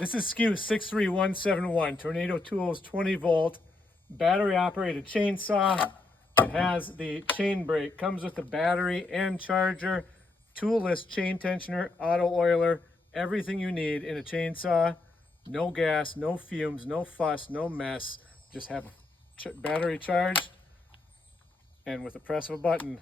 This is SKU 63171, Tornado Tools 20 volt, battery operated chainsaw. It has the chain brake, comes with the battery and charger, toolless chain tensioner, auto oiler, everything you need in a chainsaw. No gas, no fumes, no fuss, no mess. Just have a battery charged, and with the press of a button,